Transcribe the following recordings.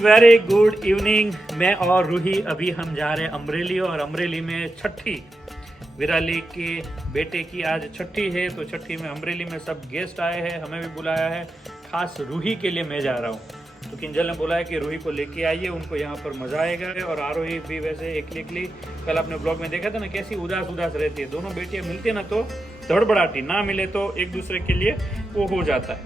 Very good evening. मैं और रूही अभी हम जा रहे हैं अमरेली, और अमरेली में छठी विराली के बेटे की आज छठी है, तो छठी में अमरेली में सब गेस्ट आए हैं, हमें भी बुलाया है। खास रूही के लिए मैं जा रहा हूँ, तो किंजल ने बोला है कि रूही को लेके आइए, उनको यहाँ पर मजा आएगा। और आरोही भी वैसे एकली कल आपने ब्लॉग में देखा था ना कैसी उदास रहती है। दोनों बेटियाँ मिलती है ना तो धड़बड़ाती, ना मिले तो एक दूसरे के लिए वो हो जाता है।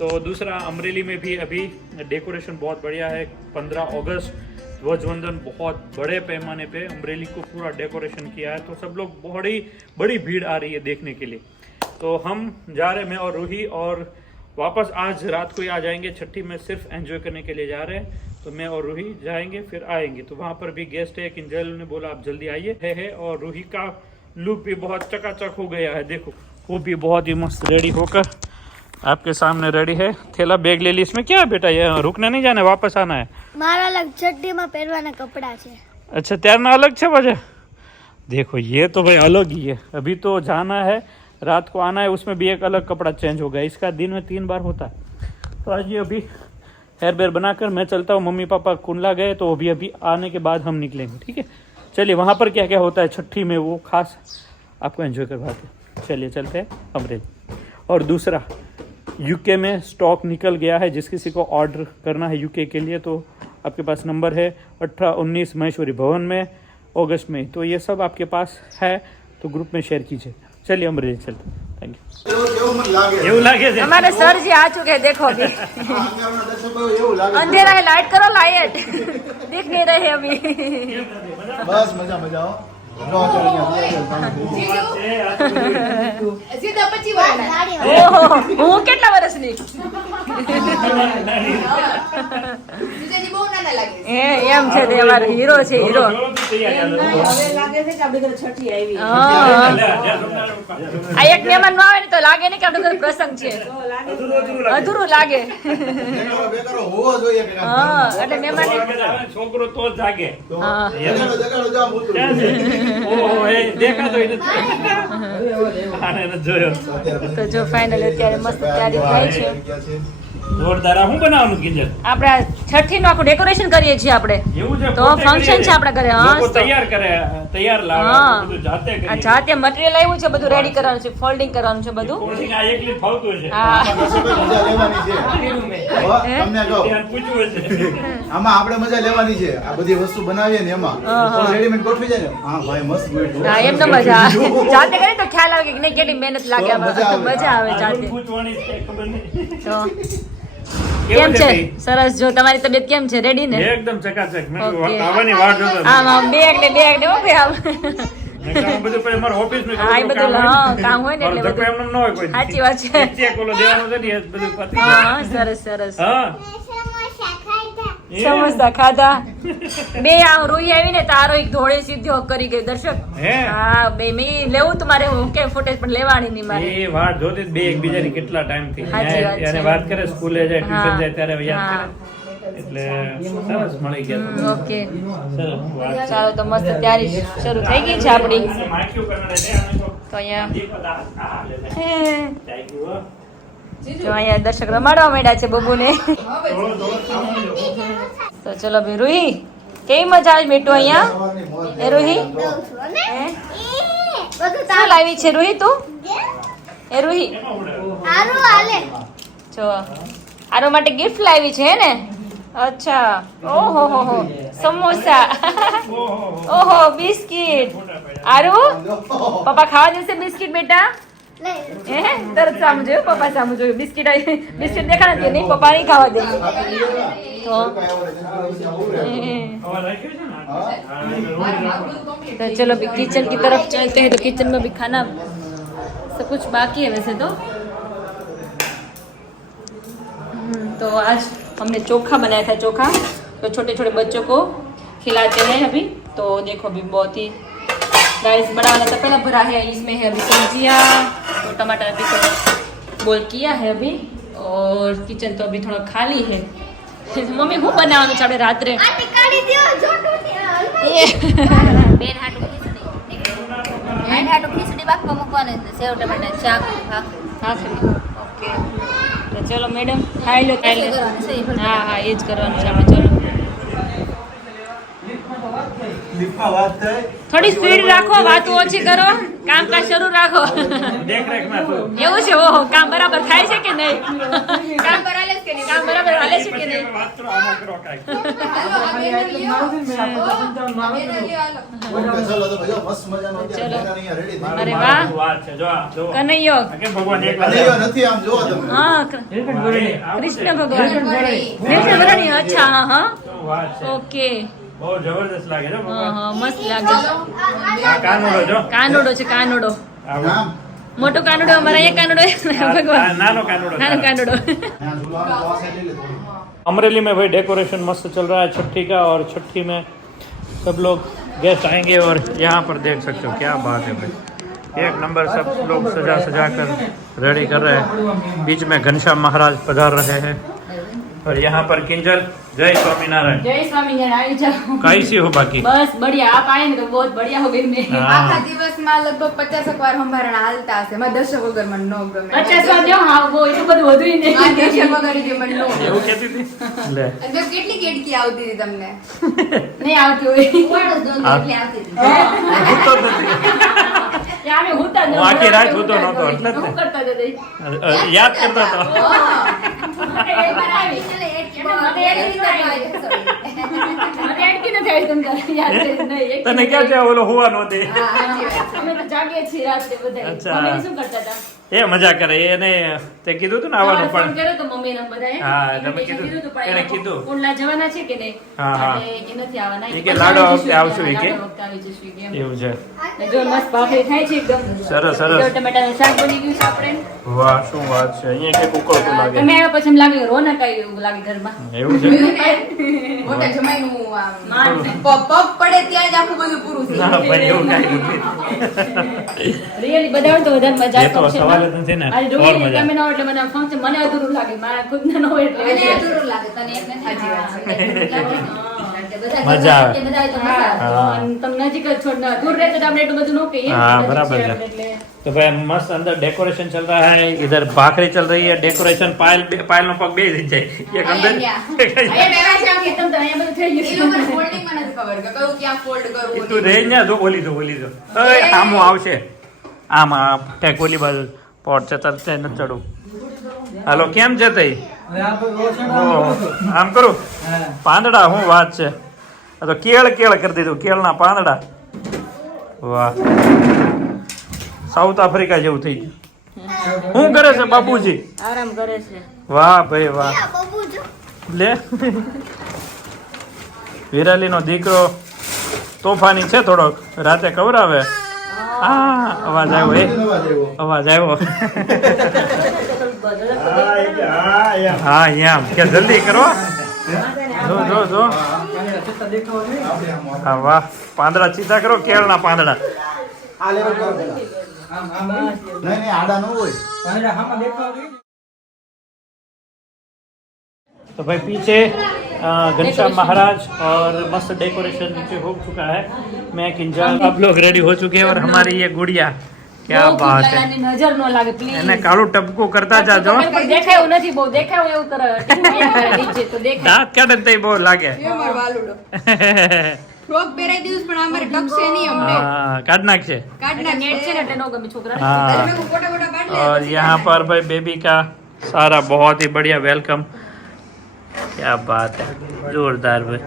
तो दूसरा अमरेली में भी अभी डेकोरेशन बहुत बढ़िया है। 15 अगस्त ध्वजवंदन बहुत बड़े पैमाने पे अमरेली को पूरा डेकोरेशन किया है, तो सब लोग बड़ी भीड़ आ रही है देखने के लिए। तो हम जा रहे हैं, मैं और रूही, और वापस आज रात को ही आ जाएंगे। छठी में सिर्फ एंजॉय करने के लिए जा रहे हैं, तो मैं और रूही जाएंगे फिर आएंगे। तो वहाँ पर भी गेस्ट है, किंजल ने बोला आप जल्दी आइए है। और रूही का लुक भी बहुत चकाचक हो गया है, देखो वो भी बहुत ही मस्त रेडी होकर आपके सामने रेडी है। थैला बैग ले ली। इसमें क्या है बेटा? ये रुकने नहीं जाना, वापस आना है। मारा अलग छठी में पहनवाना कपड़ा है। अच्छा, त्यारना अलग है वजह। देखो ये तो भाई अलग ही है। अभी तो जाना है, रात को आना है, उसमें भी एक अलग कपड़ा चेंज हो गया। इसका दिन में 3 बार होता है। तो आज ये अभी हेयर बेयर बनाकर मैं चलता हूँ। मम्मी पापा कुंडला गए, तो अभी आने के बाद हम निकलेंगे, ठीक है। चलिए वहाँ पर क्या क्या होता है छठी में वो खास आपको एंजॉय करवाते हैं। चलिए चलते हैं अमरेली। और दूसरा, यूके में स्टॉक निकल गया है। जिस किसी को ऑर्डर करना है यूके के लिए, तो आपके पास नंबर है 18-19 महेश्वरी भवन में, अगस्त में। तो ये सब आपके पास है, तो ग्रुप में शेयर कीजिए। चलिए अमरेली चलते हैं। Thank you. हमारे सर जी आ चुके हैं, देखो अभी अंधेरा है, लाइट करो लाइट दिख नहीं रहे अभी। बस मजा आओ। હું કેટલા વર્ષની? એમ છે, તે અમારો હીરો છે, હીરો। આ એક મહેમાન નો આવે ને તો લાગે ને કે આપડે ઘરે પ્રસંગ છે, અધૂરું લાગે। હા, એટલે મહેમાન છોકરો તો જાગે। તો જો ફાઇનલ અત્યારે મસ્ત તૈયારી થાય છે। જોરદાર। શું બનાવવાનું કિંજલ? આપણે છઠ્ઠી નું આખું ડેકોરેશન કરીએ છીએ આપણે, એવું છે? તો ફંક્શન છે આપણા ઘરે। હા, તૈયાર લાવે, બધું જાતે કરીએ। જાતે મટીરીયલ આવ્યું છે, બધું રેડી કરવાનું છે, ફોલ્ડિંગ કરવાનું છે બધું। કોશિંગ આ એકલી ફાવતું છે। હા, મજા લેવાની છે, તમને કહો પૂછવું છે આમાં આપણે મજા લેવાની છે। આ બધી વસ્તુ બનાવીએ ને એમાં રેડીમેડ ગોઠવી જાય ને, હા ભાઈ મસ્ત ગોઠવું। હા, એમ તો મજા જાતે કરી તો ખ્યાલ આવે કે નહીં કેટલી મહેનત લાગે, આમાં મજા આવે જાતે। પૂછવાની છે, ખબર નહીં તો કેમ છે? સરસ। જો તમારી તબિયત કેમ છે? રેડી ને? એકદમ ચકાચક। મેં આવવાની વાટ જોતો હતો। આમ બેગ ને હો ભાઈ આમ। કામ બધું પછી મારા ઓફિસ નું હા, એ બધું હા કામ હોય ને એટલે બધું બધું એમ ન હોય કોઈ। સાચી વાત છે। ચેક ઓલો દેવાનું છે ને એ બધું પતી હા, જાય। સરસ સરસ। હા, સમજતા ખાધા બે। આ રોઈ આવી ને તારો એક ધોળે સીધો કરી ગઈ દર્શક। હે? હા, બે મેં લેવું તમારે, હું કે ફૂટેજ પણ લેવાની નહીં મારે। એ વાટ જોતી જ બે એકબીજાની કેટલા ટાઈમ થી। સાચી વાત છે। એને વાત કરે, સ્કૂલે જાય, હા, ટ્યુશન જાય ત્યારે યાદ હા। કરે, એટલે સરસ મળી ગયા। ઓકે, સરસ વાત। ચાલો તો મસ્ત તૈયારી શરૂ થઈ ગઈ છે આપણી। માખ્યું કરનારે ને આને તો તો અહીંયા થેન્ક યુ। જો અહીંયા દર્શક રમાડવા માંડ્યા છે બબુને। તો ચલો ભાઈ, રૂહી કેવી મજા આવે બેટું અહીંયા? એ રૂહી હે? શું લાવી છે રૂહી તું? એ રૂહી જો આરો માટે ગિફ્ટ લાવી છે ને? અચ્છા, ઓહો હો, સમોસા, ઓહો બિસ્કિટ। આરો પપ્પા ખાવા દેશે બિસ્કિટ બેટા? હે, તરત સામું જોયું, પપ્પા સામું જોયું। બિસ્કિટ દેખાડા દે નહીં, પપ્પા નહીં ખાવા દે। तो चलो अभी किचन की तरफ चलते हैं। तो किचन में भी खाना सब कुछ बाकी है वैसे तो आज हमने चोखा बनाया था। चोखा तो छोटे छोटे बच्चों को खिलाते हैं अभी। तो देखो अभी बहुत ही राइस बनाना था, पहला भरा है, इसमें है अभी सब्जियाँ, तो टमाटर अभी तो बॉईल किया है अभी। और किचन तो अभी थोड़ा खाली है। मम्मी હું બનાવવાનું છે આપણે રાત્રે? આટી કાઢી દો, જોટું બેન હાટુ ખીચડી બાફવા મૂકવાની છે, સેવ ટમેટા શાક ભાખરી। ઓકે, તો ચલો મેડમ ખાઈ લો હા હા એ જ કરવાનું છે આપણે ચલો લીફમાં વાત થાય થોડી સ્પીડ રાખો વાતો ઓછી કરો કામકાજ શરૂ રાખો દેખરેખમાં તું એવું છે ઓહો કામ બરાબર થાય છે કે નહીં કામ બરાબર છે કે નહીં કામ બરાબર હાલે છે કે નહીં વાત કરો આમાં કરો કાંઈ. ઓકે, ચલો તો ભાઈઓ મસ્ત મજાનો અત્યારે ચલો. મહેમાન અહીંયા ready થઈ અરે ગયા. વાહ વાત છે જો આ જો કનૈયો આ કેમ ભગવાન એકલા અને છે? એવા નથી આમ જોવો તમે હા આવું કૃષ્ણ છે. ભગવાન કૃષ્ણ ભગવાન અચ્છા હા હા શું વાત છે ઓકે બહુ જબરદસ્ત લાગે છે હા ભગવાન. હા મસ્ત લાગે આ કાનુડો જો કાનુડો છે કાનુડો આવો. નામ મોટો કાનુડો અમારા અહીંયા કાનુડો આ ભગવાન નાનો કાનુડો નાનો કાનુડો यहाँ झूलावाना तो वहाँ से ले ले थोड़ी। अमरेली में भाई डेकोरेशन मस्त चल रहा है छठी का और छठी में सब लोग गेस्ट आएंगे और यहाँ पर देख सकते हो क्या बात है भाई एक नंबर सब लोग सजा कर रेडी कर रहे हैं बीच में घनश्याम महाराज पधार रहे हैं और यहाँ पर किंजल जय स्वामीनारायण जय स्वामीनारायण આવી જાઓ कैसी हो बाकी બસ बढ़िया आप आए तो बहुत बढ़िया हो गई मैं हाँ। આખા દિવસમાં લગભગ 50 વાર સંભારણા હાલતા હશે મારા દર્શક વગર મને ન ગમે 50 વાર જો હા બહુ એટલું બધું વધુ ય આ નહીં દર્શક વગર જે મને ન ગમે એવું કહેતી હતી લે અને તો કેટલી કેડકી આવતી હતી તમને નહીં આવતી હોય હું તો નથી ત્યાં અમે હોતા જ હું આખી રાત સૂતો નહોતો, એટલે જ ને. શું કરતા હતા તે? યાદ કરતા હતા મને એક વાર આવી. મને અટકી નથી આવી તમને યાદ છે નહીં એક તને ક્યાં છે ઓલો હુવા નો દે અમે તો જાગીએ છીએ રાત્રે બધા અચ્છા. મમ્મી શું કરતા હતા એ મજા કરે એને તે કીધું હતું ને આવવાનું ફોન પણ કર્યો તો મમ્મીને બધાએ. હા, તમે invitation કીધું. હતું, પણ એને એ કીધું. કુંડલા જવાના છે કે નહીં? હા, હા. એટલે કે નથી આવવાના. એ કે લાડો આ વખતે આવશું, એ કે. લાડો આ વખતે આવી જશું, એ કે એમ. એવું છે ને જો મસ્ત ભાખરી થાય છે એકદમ. સરસ, સરસ. સેવ ટમેટાનું શાક બની ગયું છે આપણે. વાહ શું વાત છે અહીંયા કઈક ઉકળતું લાગે તમે આવ્યા પછી એમ લાગે કે રોનક આવી એવું લાગે ઘરમાં. એવું છે મોટા જમાઈનું આમ માન. પગ પડે ત્યાં જ આખું બધું પૂરું થઈ ના જાય ભાઈ એવું કાંઈ નથી Really બધાને તો વધારે મજા એ તો આવશે. સવાલ જ નથી ને. આજે ઓર રોહિણી મજા. તમે ન હોય એટલે મને function મને અધૂરું લાગે મારા ખુદને ન હોય એટલે મને અધૂરું લાગે તને એક નથી સાચી વાત છે મજા આવે. હા, હા. અને તમે નજીક જ છો ને દૂર રહેતો તો આપણે એટલું બધું ન કહીએ हाँ નજીક बराबर છે है આપણે એટલે तो भाई मस्त अंदर डेकोरेशन चल रहा है इधर भाखरी चल रही है डेकोरेशन पायल पायल નો પગ બે થઈ જાય એક અંદર અહીંયા બેઠા છે આમ એકદમ તો અહીંયા બધું થઈ એ ગયું લોકોને ફોલ્ડિંગમાં નથી ખબર કે કયું ક્યાં ફોલ્ડ કરવું તું રહી ને જો ઓલી દો ઓય આમ આવશે આમ આ ટેક ઓલી બાજુ પોટ છે તરતે ન ચડું હાલો કેમ છે તઈ આમ કરું પાંદડા હું વાત છે આ તો કેળ કેળ કરી દીધું કેળના પાંદડા વાહ સાઉથ આફ્રિકા જેવું થઈ ગયું શું કરે છે બાપુજી આરામ કરે છે વાહ ભાઈ વાહ બબુ જો લે વિરાલીનો દીકરો તોફાની છે થોડોક રાતે કવરાવે હા અવાજ આવ્યો એ અવાજ આવ્યો. અવાજ આવ્યો હા એમ કે જલ્દી કરો જો જો જો હા વાહ પાંદડા સીધા કરો કેળના પાંદડા આ લેવલ કરો પેલા. નહીં આડા ન હોય तो भाई पीछे घनश्याम महाराज और मस्त डेकोरेशन नीचे हो चुका है मैं किंजल अब लोग रेडी हो चुके हैं और हमारी ये गुड़िया क्या બહુ बात है ગુલાલાની નજર ન લાગે પ્લીઝ એને કાળું ટપકું કરતા જાજો દેખાયું નથી બહુ દેખાયું એવું કરે ટીવી કરે નીચે તો દેખાય દાંત કાઢે ને તઈ બહુ લાગે એ મારો વાલુડો ફ્રોક પહેરાઈ દીધું પણ અમારે ટકશે નહીં અમને हाँ, काट नाखছে કાઢ નેટ છે નાખશે ને એટલે નો ગમે છોકરા हाँ તમે ફોટા ફોટા કાઢ લે और यहाँ पर भाई बेबी का सारा बहुत ही बढ़िया वेलकम क्या बात है जोरदार भाई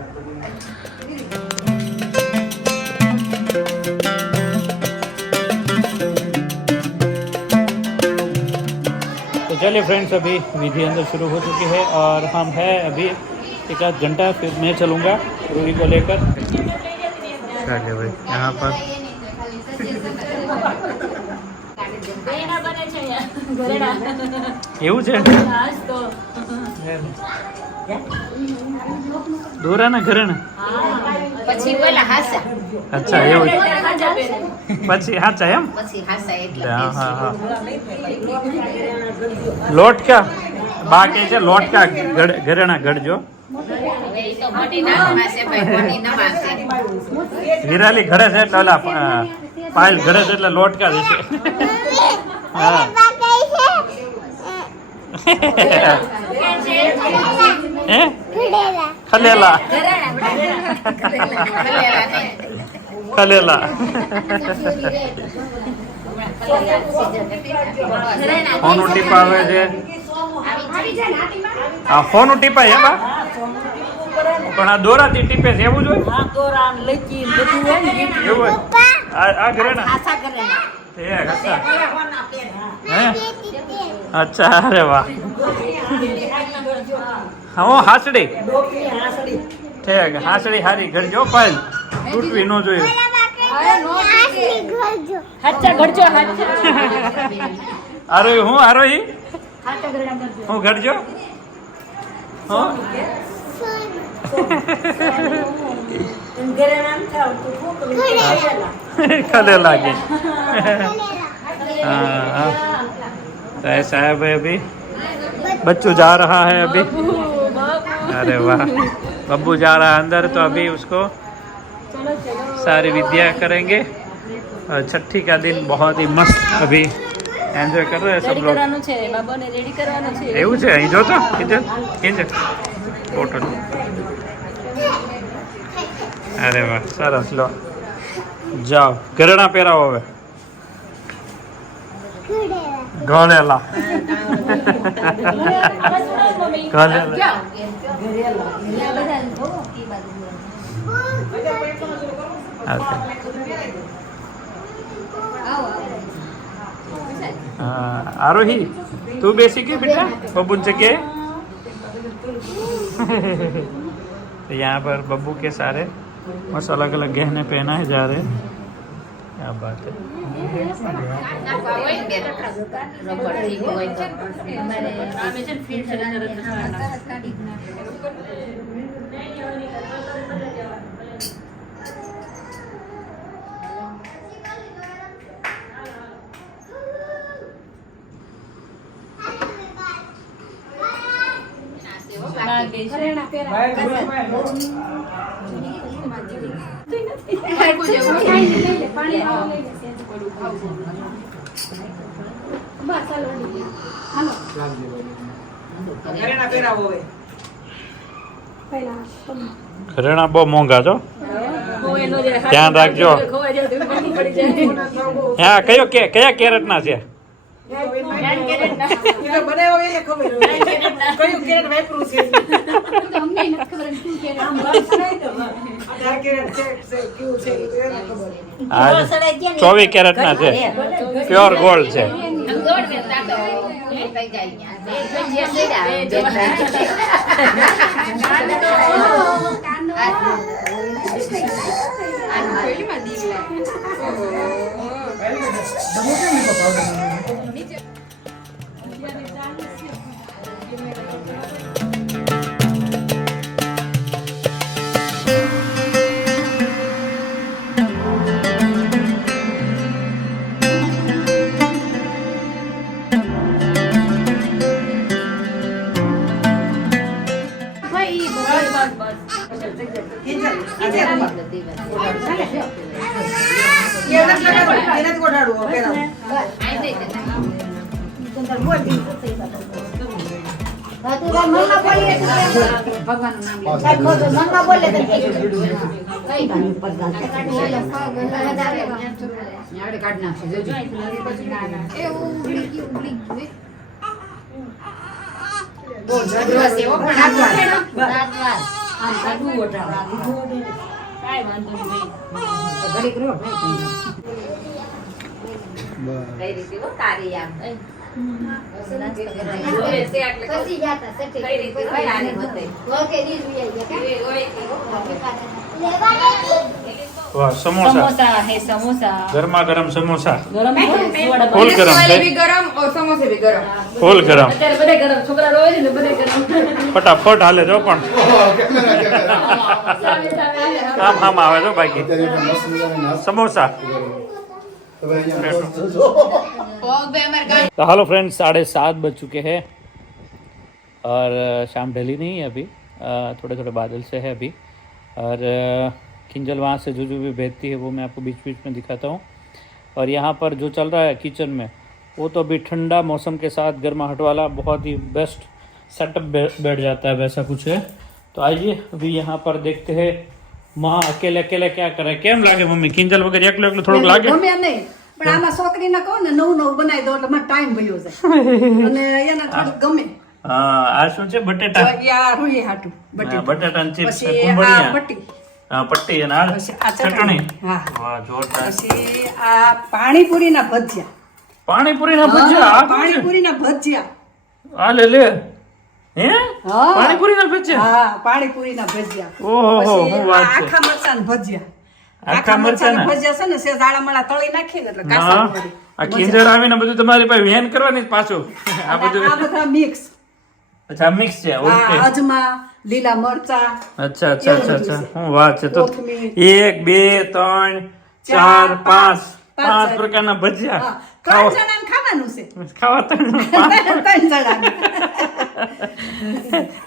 तो चलिए फ्रेंड्स अभी विधि अंदर शुरू हो चुकी है और हम हैं अभी एक आध घंटा फिर मैं चलूँगा रूही को लेकर चलिए भाई यहाँ पर ઘરેણા બને છે અહીંયા ઘરેણા એવું છે આજ તો દોરાના ઘરેણા પછી પેલા હાસા અચ્છા એવું છે. ખાજા પહેરે. પછી હાચા એમ પછી હાસા એટલે હા હા હા લોટકા બા કે છે લોટકા ઘરેણા ઘડજો હવે ઈ તો મોટી નાખમાં છે ભાઈ કોની નવા છે વિરાલી ઘરે છે એટલે ઓલા પાયલ ઘરે છે એટલે લોટકા જ છે હા હે ખલેલા ખલેલા ફોનું ટીપાવે છે હા ફોનું ટીપાય એમાં પણ આ દોરાથી ટીપે છે એવું જોઈએ એવું હોય આ ઘરેણા અચ્છા હે અચ્છા અરે વાહ હા હાસડી ઠીક હાસડી હારી ઘરજો પાલ તૂટવી ન જોઈએ આરોહી હું આરોહી હું ઘરજો હું खले लागे हाँ तो ऐसा है भाई अभी बच्चू जा रहा है अभी अरे वाह बब्बू जा रहा है अंदर तो अभी उसको सारी विद्या करेंगे और छठी का दिन बहुत ही मस्त अभी एंजॉय कर रहे हैं सब लोग એવું છે અહીં જોતો કિંજલ ફોટો અરે વાહ સરસ લો જાઓ ઘરેણા પહેરાવો હવે ગળેલા आरोही तू बेसी की बेटा बब्बू जगह तो यहाँ पर बब्बू के सारे बस अलग अलग गहने पहनाए जा रहे हैं क्या बात है ઘરેણા બહુ મોંઘા છો ધ્યાન રાખજો હા કયા કેરેટ ના છે आज 24 કેરેટ ના છે પ્યોર ગોલ્ડ છે वाह समोसा है समोसा गर्मा गर्म समोसा गरम फुल गरम वाले भी गरम और समोसे भी गरम फुल गरम અત્યારે બધે ગરમ છોકરા રોવે છે ને બધે ગરમ ફટાફટ હાલે જો પણ આમ આવે જો બાકી समोसा तो हेलो फ्रेंड्स 7:30 बज चुके हैं और शाम ढली नहीं है अभी थोड़े थोड़े बादल से है अभी और किंजल वहाँ से जो भी भेजती है वो मैं आपको बीच बीच में दिखाता हूँ और यहाँ पर जो चल रहा है किचन में वो तो अभी ठंडा मौसम के साथ गर्माहट वाला बहुत ही बेस्ट सेटअप बैठ जाता है, वैसा कुछ है। तो आइए अभी यहाँ पर देखते हैं माँ अकेले अकेले क्या करे। केम लागे मम्मी किंजल वगैरह એકલો એકલો થોડુંક લાગે? ગમે નહીં પણ આમાં છોકરીને કહો ને નવું નવું બનાવી દો એટલે મને ટાઈમ વયો જાય અને એને થોડુંક ગમે. હા આ શું છે? બટેટા, તો ઈ આ રૂઈ હાટું બટેટા. બટાટા ચિપ્સ, પછી આ કુંભળિયા, પટ્ટી, હા પટ્ટી અને આ પછી આ ચટણી. હા. વાહ જોરદાર. પછી આ પાણીપુરીના ભજીયા. પાણીપુરીના ભજીયા? આ શું છે? પાણીપુરીના ભજીયા. આ લે લે હે હા. પાણીપુરીના ભજીયા? હા પાણીપુરીના ભજીયા. ઓહો પછી હું આ વાત છે. આખા મરચાંના ભજીયા. આખા મરચાંના? ભજીયા છે ને સે જાડા મળા તળી નાખીએ ને એટલે કાસા હા પડે. આ કિંજર આવીને બધું તમારી પાસે વેન કરવાની પાછું આ અને બધું. આ બધા મિક્સ. અચ્છા મિક્સ છે. ઓકે અજમા, લીલા મરચા, અચ્છા અચ્છા અચ્છા અચ્છા હું વાત છે. તો કોથમીર. 1 2 3 4 5 5 પ્રકારના ભજીયા હા, 3 જણાને ખાવાનું છે. ખાવા ત્રણ 3 જણાને.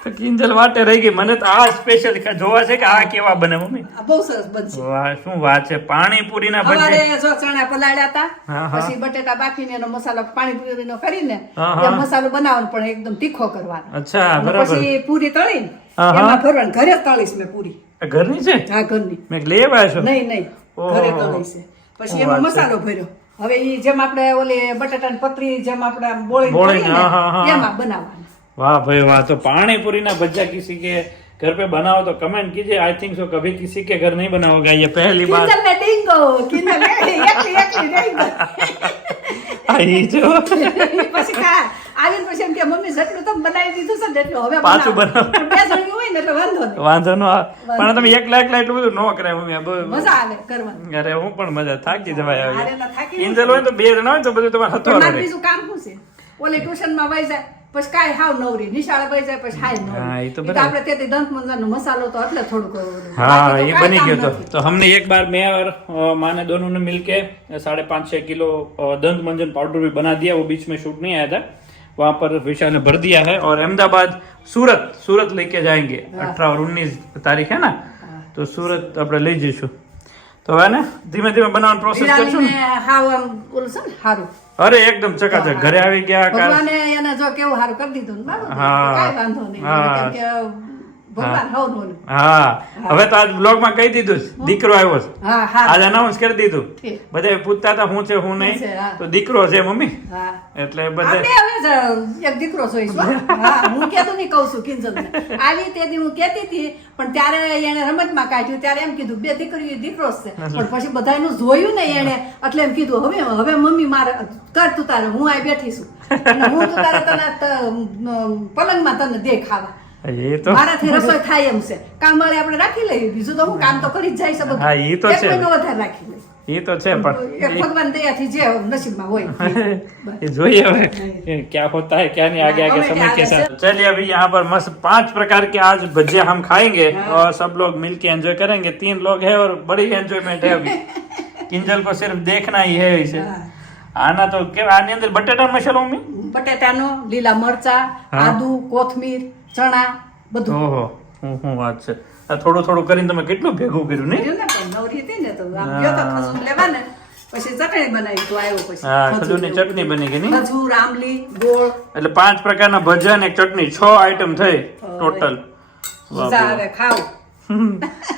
તો કિંજલ વાટે રહી ગઈ. મને તો આ સ્પેશિયલ જોવા છે કે આ કેવા બને મમ્મી. આ બહુ સરસ બનશે. વાહ શું વાત છે. પાણીપુરીના ભજીયા. સવારે જો ચણા પલાળ્યા હતા, હા, હા. પછી બટેટા બાફીને એનો મસાલો પાણીપુરીનો કરીને હા, હા. એ મસાલો બનાવવાનો પણ એકદમ તીખો કરવાનો. અચ્છા અને બરાબર. પછી પૂરી તળીને હા, હા. એમાં ભરવાની. ઘરે જ તળીશ મેં પૂરી. આ ઘરની છે? હા ઘરની. મેં લઈ આવ્યા છો? નહીં નહીં ઓહો. ઘરે તળી છે. પછી શું એમાં વાત છે. મસાલો ભર્યો. હવે ઈ જેમ આપણે ઓલી બટાટાની પતરી જેમ આપણે આમ બોળીને, બોળીને હા, હા, હા. એમાં બનાવવાનું. वाह भाई वाह. तो पानी ना भजिया किसी के घर पे बनाओ तो कमेंट कीजिए. आई थिंक सो कभी किसी के घर नहीं बना होगा ये पहली बार. કિંજલ ને ડીંગો, કિંજલ ને એકલી ડીંગો. आई जो પછી આવીને પછી એમ કે મમ્મી જેટલું તમે બનાવી દીધું છે ને એટલું હવે પાછું બનાવો. બનાવો. બે જણી હોય ને એટલે વાંધો નહીં. વાંધો નો આવે. પણ તમે એકલા એટલું બધું ન કરાય મમ્મી. આ બહુ- મજા આવે કરવાની. અરે હું પણ મજા થાકી જવાય અરે આવી. ના થાકી કિંજલ હોય તો બે જણા હોય તો બધું તમારે પણ હતવા મારે પડે. બીજું કામ શું છે? ઓલી ટ્યુશનમાં વહી જાય પછી કાંઈ હાવ નવરી, નિશાળે વહી જાય પછી હાય નવરી. હા, એ તો ઈ બરાબર. આપણે તેથી દંત મંજનનો મસાલો તો એટલે થોડુંક ઓલું. हाँ બાકી ये તો बनी કાંઈ गया કામ तो નથી. तो हमने एक बार मैं और माँ ने दोनों ने मिलके 5.5-6 किलो दंत मंजन पाउडर भी बना दिया. वो बीच में शूट नहीं आया था. वहाँ पर विशाल ने भर दिया है और अहमदाबाद सूरत लेके जाएंगे. 18 और 19 तारीख है ना, तो सूरत આપણે લઈ જઈશું. તો હવે ને ધીમે ધીમે બનાવવાનું પ્રોસેસ કરશું ને. બિલાડીને હાવ આમ ઓલું છે ને હારું. અરે એકદમ ચકાચક ઘરે આવી ગયા. ભગવાને એને જો કેવું હારું કરી દીધું ને બરાબર. હા. કાંઈ વાંધો નહીં. હા. કેમ કે ભગવાન હાવ નું ઓલું. હા હવે તો આજ બ્લોગ માં કહી દીધું છે, દીકરો આવ્યો છે. હા હા આજ અનાઉન્સ કરી દીધું. ઠીક. બધા પૂછતા હતા હું છે હું શું નહીં, છે, હા. તો દીકરો છે મમ્મી. હા એટલે બધે આપણે હવે જ એક દીકરો જોઈશું. હા હું કેતું નહીં કહું છું કિંજલને. આવી તે દી હું કહેતી હતી પણ ત્યારે એને રમતમાં કાઢ્યું ત્યારે એમ કીધું બે દીકરીઓ દીકરો જ છે. પણ પછી બધાયનું જોયું ને એને એટલે એમ કીધું હવે મમ્મી મારે કર તું તારે, હું આ બેઠી છું અને હું તું તારે તને પલંગમાં તને દે ખાવા. એ તો મારાથી રસોઈ થાય એમ છે. કામ વાળી આપણે રાખી લઈએ, બીજું તો હું કામ તો કરી જ જાય છે બધું. હા, ઈ તો એક છે. મહિનો વધારે રાખી લઈએ. એ તો છે એક પણ ભગવાન દયાથી જે નસીબમાં હોય. ये જોઈએ હવે क्या होता है क्या नहीं आगे आगे हाँ, समय के आगे साथ. चलिए अभी यहाँ पर मस्त 5 प्रकार के आज भजिया हम खाएंगे और सब लोग मिलके एंजॉय करेंगे. 3 लोग हैं और बड़ी एंजॉयमेंट है अभी. किंजल को सिर्फ देखना ही है इसे. આના તો કે આની અંદર બટેટા મસાલો મમ્મી. બટેટાનો, લીલા મરચા, હા. આદુ, કોથમીર, ચણા બધું. ઓહો હું વાત છે. આ થોડું થોડું કરીને તમે કેટલું ભેગું કર્યું નહીં? કર્યું ને પણ નવરી હતી ને તો આમ ગયો તો ખજૂર લેવા ને પછી ચટણી બનાવી તો આવ્યો પછી. હા ખજૂરની ચટણી બની ગઈ નહીં? ખજૂર, આમલી, ગોળ. એટલે 5 પ્રકારના ભજીયા ને એક ચટણી 6 આઈટમ થઈ ટોટલ. મજા આવે ખાવ.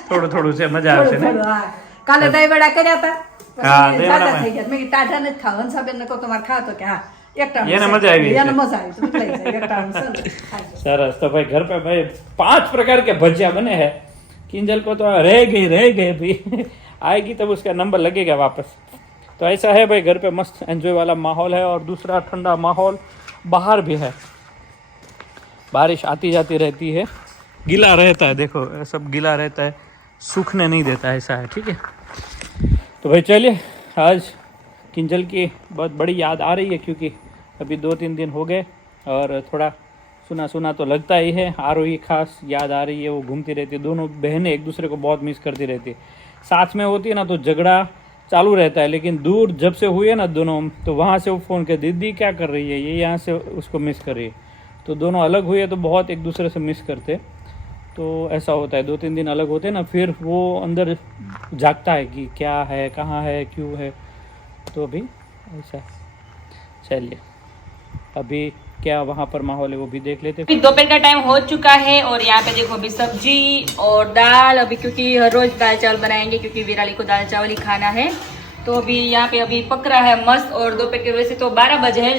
થોડું થોડું છે મજા આવશે થોડું ને. થોડું, હા. કાલે દહીં વડા કર્યા હતા. હા, પછી દહીં જાડા વડામાં. થઈ ગયા. મેં કીધું ટાઢા નથી ખાવા. હંસાબેન ને કહો તમારે ખાવ તો કે હા એક ટાણું એને છે. મજા આવી એને હશે. મજા આવી તો લઈ જાય. એક ટાણું છે ને, ખાઈ જાય. सरस. तो भाई घर पे भाई 5 प्रकार के भजिया बने हैं. किंजल को तो रह गए भाई. आएगी तब उसका नंबर लगेगा वापस. तो ऐसा है भाई घर पे मस्त एंजॉय वाला माहौल है और दूसरा ठंडा माहौल बाहर भी है. बारिश आती जाती रहती है, गीला रहता है. देखो सब गीला रहता है, सूखने नहीं देता, ऐसा है. ठीक है तो भाई चलिए आज किंजल की बहुत बड़ी याद आ रही है क्योंकि अभी 2-3 दिन हो गए और थोड़ा सुना सुना तो लगता ही है. आरोही खास याद आ रही है, वो घूमती रहती है. दोनों बहनें एक दूसरे को बहुत मिस करती रहती है. साथ में होती है ना तो झगड़ा चालू रहता है, लेकिन दूर जब से हुए ना दोनों तो वहाँ से वो फ़ोन कर दीदी क्या कर रही है, ये यहाँ से उसको मिस कर रही है. तो दोनों अलग हुए तो बहुत एक दूसरे से मिस करते. तो ऐसा होता है 2-3 दिन अलग होते हैं ना फिर वो अंदर जागता है कि क्या है, कहाँ है, क्यों है. तो अभी ऐसा चलिए अभी क्या वहाँ पर माहौल है वो भी देख लेते हैं। अभी दोपहर का टाइम हो चुका है और यहाँ पे देखो अभी सब्जी और दाल, अभी क्योंकि हर रोज दाल चावल बनाएंगे क्योंकि विराली को दाल चावल ही खाना है। तो अभी यहाँ पे अभी पक रहा है मस्त। और दोपहर के वैसे तो 12 बजे है,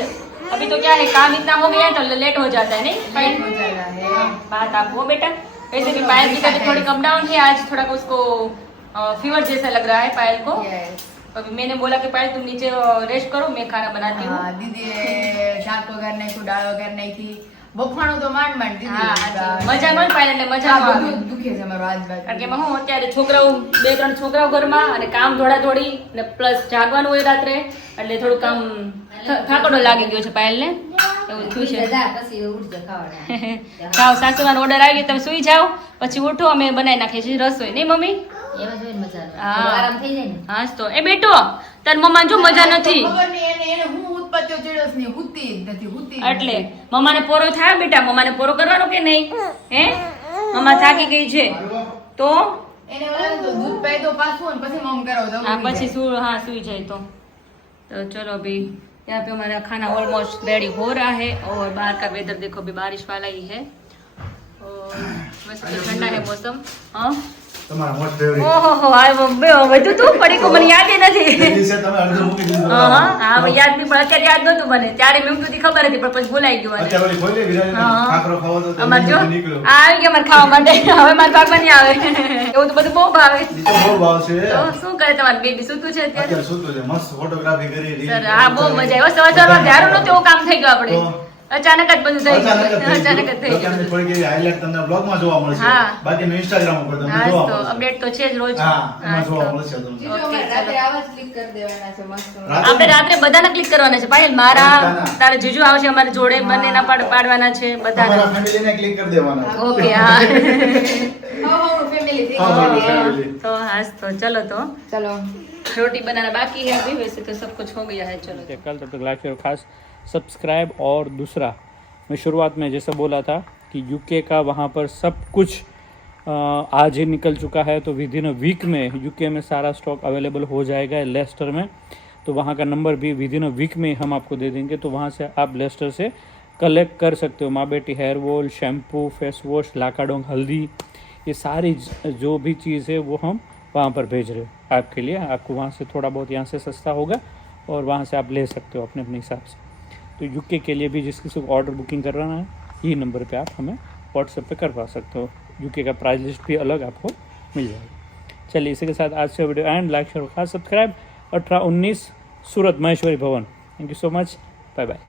अभी तो क्या है काम इतना हो गया है तो लेट हो जाता है नहीं बात आप वो बेटा। वैसे भी पायल की तबीयत थोड़ी कम डाउन है आज, थोड़ा उसको फीवर जैसा लग रहा है पायल को। अभी मैंने बोला कि पायल तुम नीचे रेस्ट करो, मैं खाना बनाती हूँ। દીદી શાક વગર નાખ્યું, દાળ વગર નાખી, બફાણું તો માંડ માંડ દીદી. મજા નો પાયલ એટલે મજા નો આવે. બધું દુખે છે મારો આજ બાજુ. કારણ કે એમાં હું અત્યારે છોકરાઓ 2-3 છોકરાઓ ઘરમાં અને કામ દોડાદોડી અને પ્લસ જાગવાનું હોય રાત્રે એટલે થોડું કામ થાકડો લાગી ગયો છે પાયલને. એવું થયું છે. પછી ઉઠજે ખાવાના. ખાવ, સાસુમાનો ઓર્ડર આવી ગયો, તમે સુઈ જાઓ પછી ઉઠો, અમે બનાવી નાખીએ છીએ રસોઈ. નહીં મમ્મી? એમાં જોઈને મજા આવે. હા. થોડો આરામ થઈ જાય ને. હા તો એ બેટો તાર મમ્મા જો મજા નથી ખબર નહીં એને હું ઉત્પત્તિઓ ચડ્યોસ નહીં, હુતી જ નથી, હુતી જ એટલે નથી. મમ્માને પોરો થાય બેટા, મમ્માને પોરો કરવાનો કે નહીં? હે મમ્મા થાકી ગઈ છે તો એને ઓલા તો દૂધ પાઈ દો પાછું અને પછી મમ કરાવો તો हाँ ઉડી પછી જાય. सुई जाए तो चलो अभी यहाँ पे हमारा खाना ऑलमोस्ट रेडी हो रहा है और बाहर का वेदर देखो अभी बारिश वाला ही है और वैसे तो ठंडा है मौसम. हाँ તમારા મોસ્ટ ફેવરિટ ओहो हाय બધું તું પડી કો મને યાદ નથી. દિવસે તમે અડધું મૂકી દીધું. હા હા હા યાદ નહીં પણ અત્યારે યાદ નહોતું મને, ત્યારે મેં કીધું ખબર હતી પણ પછી ભૂલાઈ ગયું મને. અત્યારે ઓલી ખોલી વિરાજ હા. ખાખરો ખાવો તો અમાર જો નીકળ્યો. આ આવી ગયા મારે ખાવા માટે, હવે મારા ભાગમાં નહીં આવે. એવું તો બધું બહુ ભાવે. ઈ તો બહુ ભાવ છે. તો શું કરે તમારી બેબી, સૂતું છે અત્યારે? અત્યારે સૂતું છે, મસ્ત ફોટોગ્રાફી કરી reel સર હા બહુ મજા આવી. સવાર સવારમાં ધ્યાન નહોતું એવું કામ થઈ ગયું આપણે. તો અચાનક જ બધું થઈ અચાનક જ ગયું. થઈ અચાનક જ ગયું. થઈ તો તમને ગયું. થોડીક એવી highlight તમને vlogમાં જોવા મળશે. હા. બાકીનું Instagram ઉપર તમને હા જોવા તો મળશે. અપડેટ તો છે જ રોજ. હા, હા, એમાં જોવા તો. મળશે તમને. બીજું અમારે રાત્રે આવા જ click કરી દેવાના છે મસ્ત. આપણે રાત્રે બધાના ક્લિક કરવાના છે પાયલ, મારા બધાના. તારા જીજુ આવશે અમારે જોડે, બંનેના પાડવાના છે તમારા બધાના. ફેમિલીને ક્લિક કરી દેવાના. ઓકે હા હવનું family થઈ હા, ગયું. હા, family. तो हाँ तो चलो तो ચલો रोटी बनाना बाकी है अभी, वैसे तो सब कुछ हो गया है. चलो कल तब तक लाइक शेयर खास सब्सक्राइब। और दूसरा मैं शुरुआत में जैसा बोला था कि यूके का वहाँ पर सब कुछ आज ही निकल चुका है, तो विद इन अ वीक में यूके में सारा स्टॉक अवेलेबल हो जाएगा लेस्टर में। तो वहाँ का नंबर भी विद इन अ वीक में हम आपको दे देंगे, तो वहाँ से आप लेस्टर से कलेक्ट कर सकते हो। माँ बेटी hair oil, shampoo, face wash, Lakadong, हल्दी, ये सारी जो भी चीज़ है वो हम वहाँ पर भेज रहे हो आपके लिए। आपको वहाँ से थोड़ा बहुत यहाँ से सस्ता होगा और वहाँ से आप ले सकते हो अपने अपने हिसाब से। तो यूके के लिए भी जिस किसी को ऑर्डर बुकिंग करवाना है, यही नंबर पे आप हमें व्हाट्सएप पे करवा सकते हो। यूके का प्राइस लिस्ट भी अलग आपको मिल जाएगा। चलिए इसी के साथ आज से वीडियो एंड लाइक शेयर खास subscribe. 18-19 Surat Maheshwari Bhavan. Thank you so much, bye bye.